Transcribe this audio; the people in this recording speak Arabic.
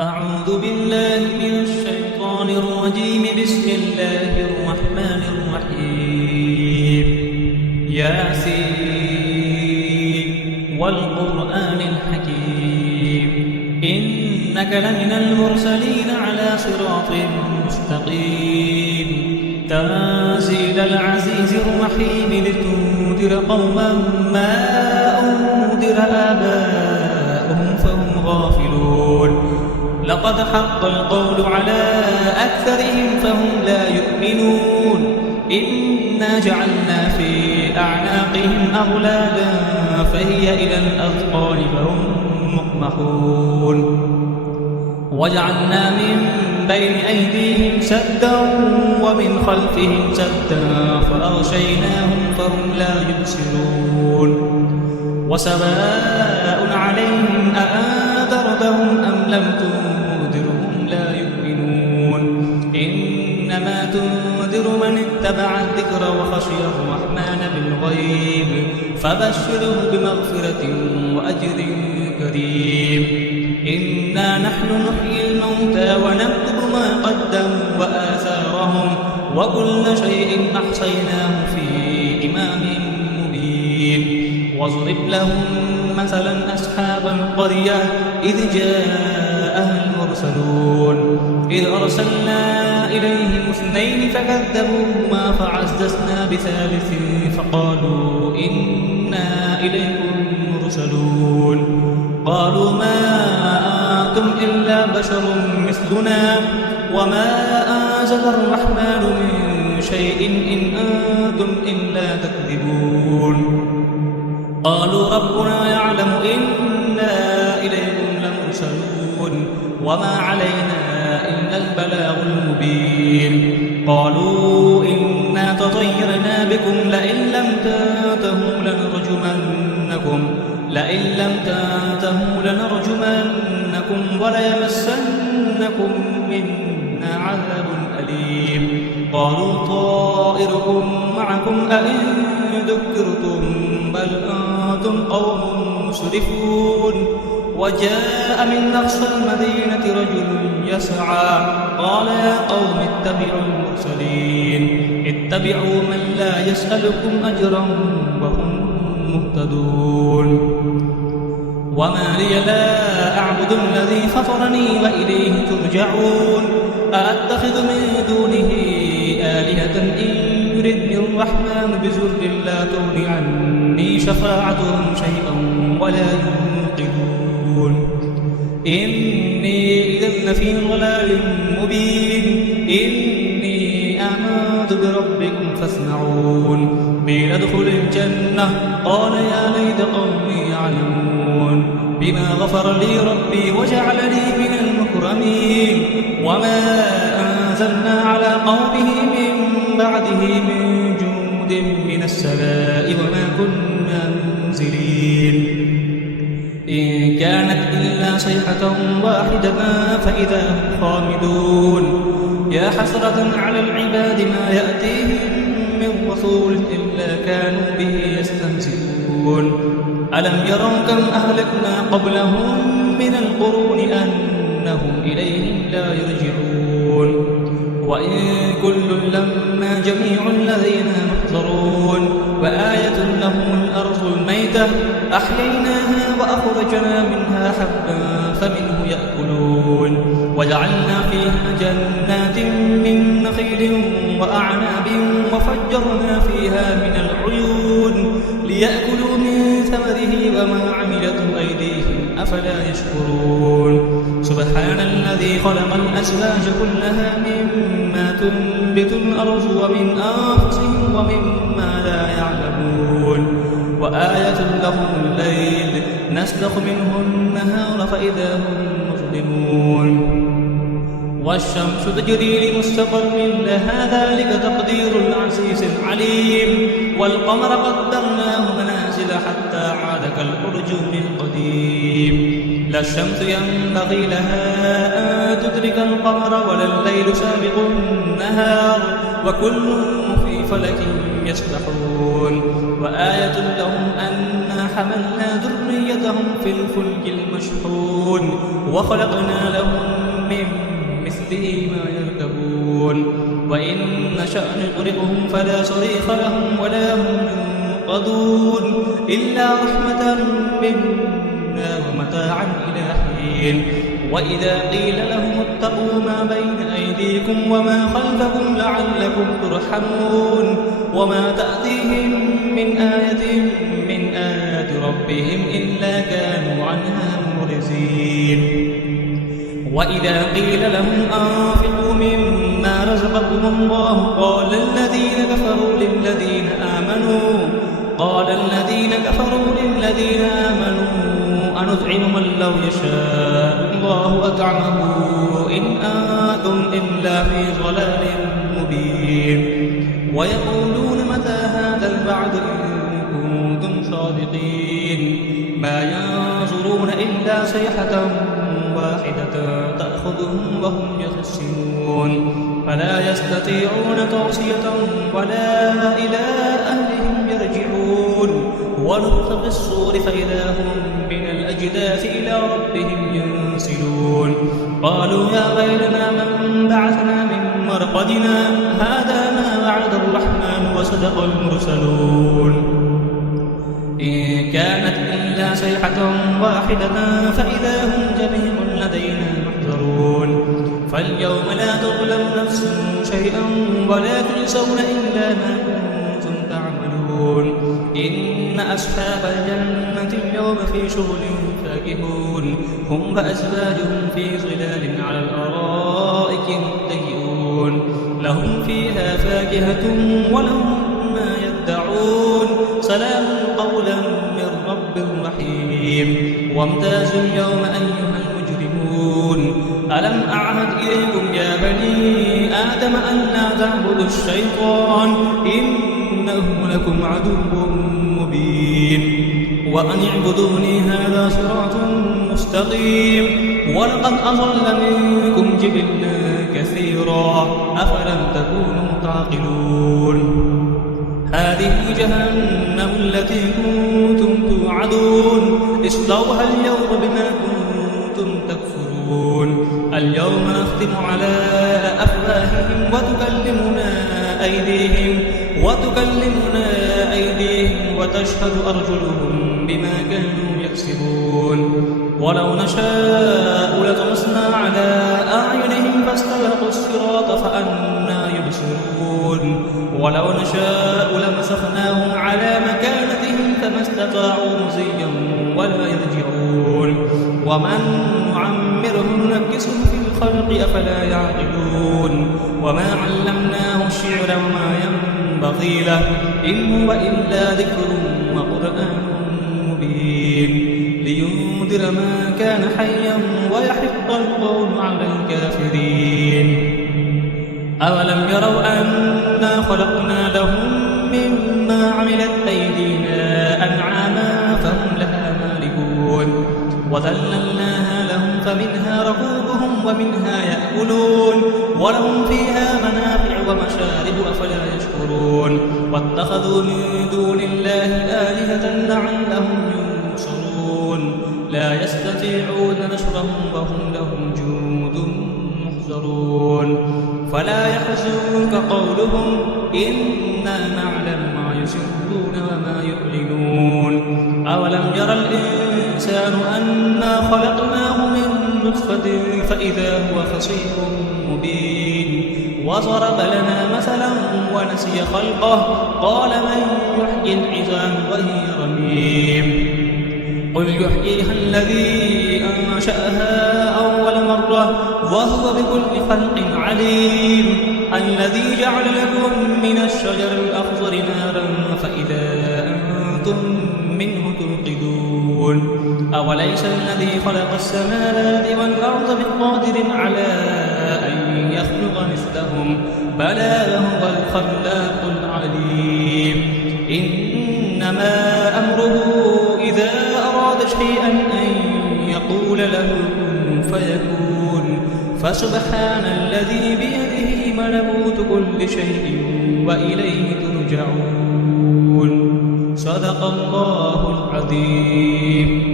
أعوذ بالله من الشيطان الرجيم. بسم الله الرحمن الرحيم. ياسين والقرآن الحكيم إنك لمن المرسلين على صراط مستقيم تنزيل العزيز الرحيم لتنذر قوما ما أنذر آباؤهم فهم غافلون. لقد حق القول على أكثرهم فهم لا يؤمنون. إنا جعلنا في أعناقهم أغلالا فهي إلى الأذقان فهم مقمحون. وجعلنا من بين أيديهم سدا ومن خلفهم سدا فأغشيناهم فهم لا يبصرون. وسواء عليهم أأنذرتهم أم لم تنذرهم لا يؤمنون. إنما تنذر من اتبع الذكر وخشي الرحمن بالغيب فبشره بمغفرة وأجر كريم. إنا نحن نحيي الموتى ونكتب ما قدموا وآثارهم وكل شيء أحصيناه في إمام مبين. واضرب لهم مثلا أصحاب القرية إذ جاءها المرسلون إذ أرسلنا إليهم اثنين فكذبوهما فعززنا بثالث فقالوا إنا إليكم مرسلون. قالوا ما أنتم إلا بشر مثلنا وما أنزل الرحمن من شيء إن أنتم إلا تكذبون. قالوا ربنا يعلم إنا إليكم لمرسلون وما علينا إلا البلاغ المبين. قالوا إنا تطيرنا بكم لئن لم تنتهوا لنرجمنكم وليمسنكم منا عذاب أليم. قالوا طائركم معكم أئن ذكرتم بل أنتم قوم مسرفون. وجاء من أقصى المدينة رجل يسعى قال يا قوم اتبعوا المرسلين اتبعوا من لا يسألكم أجرا وهم مهتدون. وما لي لا أعبد الذي فطرني وإليه ترجعون. أأتخذ من دونه آلهة إن يردني الرحمن بضر لا تغن عني شفاعتهم شيئا ولا ينقذون. إني إذا لفي ضلال مبين. إني آمنت بربكم فاسمعون. قيل ادخل الجنة قال يا ليت قومي يعلمون بما غفر لي ربي وجعلني من المكرمين. وما أنزلنا على قومه من بعده من جند من السماء وما كنا منزلين. إن كانت إلا صيحة واحدة فإذا هم خامدون. يا حسرة على العباد ما يأتيهم من رسول إلا كانوا به يستهزئون. ألم يروا كم أهلكنا قبلهم من القرون أنهم إليهم لا يرجعون. وإن كل لما جميع لدينا محضرون. وآية لهم الأرض الميتة أحييناها وأخرجنا منها حبا فمنه يأكلون. وجعلنا فيها جنات من نخيل وأعناب وفجرنا فيها من العيون ليأكلوا من ثمره وما عملته أيديهم أفلا يشكرون. سبحان الذي خلق الأزواج كلها مما تنبت الأرض ومن أنفسهم ومما لا يعلمون. وآية لهم الليل نسلخ منه النهار فإذا هم مظلمون. والشمس تجري لمستقر لها ذلك تقدير العزيز العليم. والقمر قدرناه منازل حتى عاد كالأرجون القديم. لا الشمس ينبغي لها أن تدرك القمر ولا الليل سابق النهار وكل في فلك يسبحون. وآية لهم أنا حملنا ذريتهم في الفلك المشحون وخلقنا لهم به ما يركبون وإن نشأ نغرقهم فلا صريخ لهم ولا هم ينقذون إلا رحمة منا ومتاعا إلى حين وإذا قيل لهم اتقوا ما بين أيديكم وما خلفكم لعلكم ترحمون وما تأتيهم من آية من آيات ربهم إلا كانوا عنها معرضين وإذا قيل لهم أنفقوا مما رزقكم الله قال الذين كفروا للذين آمنوا أنطعم من لو يشاء الله أطعمه إن أنتم إلا في ضلال مبين ويقولون متى هذا الوعد إن كنتم صادقين ما ينظرون إلا صيحة واحدة تأخذهم وهم يخسرون فلا يستطيعون توصية ولا إلى أهلهم يرجعون ونفخ في الصور فإذا هم من الأجداث إلى ربهم ينسلون قالوا يا ويلنا من بعثنا من مرقدنا هذا ما وعد الرحمن وصدق المرسلون إن كانت إلا صيحة واحدة فإذا هم جميع لدينا محضرون فاليوم لا تظلم نفس شيئا ولا تجزون إلا ما كنتم تعملون إن أصحاب الجنة اليوم في شغل فاكهون هم وأزواجهم في ظلال على الأرائك متكئون لهم فيها فاكهة ولهم ما يدعون سلام قولا من رب رحيم وامتازوا اليوم أيها المجرمون ألم أعهد إليكم يا بني آدم أن لا تعبدوا الشيطان إنه لكم عدو مبين وأن اعبدوني هذا صراط مستقيم ولقد أضل منكم جبلا كثيرا أفلم تكونوا تعقلون هذه جهنم التي كنتم توعدون اصلوها اليوم بما كنتم تكفرون اليوم نختم على أفواههم وتكلمنا أيديهم وتشهد أرجلهم بما كانوا يكسبون ولو نشاء لطمسنا على أعينهم فاستبقوا الصراط فأنى يبصرون ولو نشاء لمسخناهم على مكانتهم فما استطاعوا مزيا ولا يرجعون ومن نعمره ننكسه في الخلق أفلا يعقلون وما علمناه الشعر وما ينبغي له إن هو إلا ذكر وقرآن مبين لينذر ما كان حيا ويحق القول على الكافرين أولم يروا أنا خلقنا لهم مما عملت أيدينا أنعاما فهم لها مالكون وذللناها لهم فمنها ركوبهم ومنها يأكلون ولهم فيها منافع ومشارب أفلا يشكرون واتخذوا من دون الله آلهة لعلهم ينصرون لا يستطيعون نصرهم وهم لهم جند محضرون فلا يحزنك قولهم إنا نعلم ما يسرون وما يعلنون أولم يرى الإنسان أنا خلقناه من نطفة فإذا هو خصيم مبين وضرب لنا مثلا ونسي خلقه قال من يحيي العظام وهي رميم قل يحييها الذي أنشأها أول مرة وهو بكل خلق عليم الذي جعل لكم من الشجر الأخضر نارا فإذا أنتم منه توقدون أوليس الذي خلق السماوات والأرض بقادر على أن يخلق مثلهم بلى هو الخلاق العليم إنما أمره إذا أراد شيئا أن يقول له كن فيكون فسبحان الذي بيده ملكوت كل شيء وإليه ترجعون صدق الله العظيم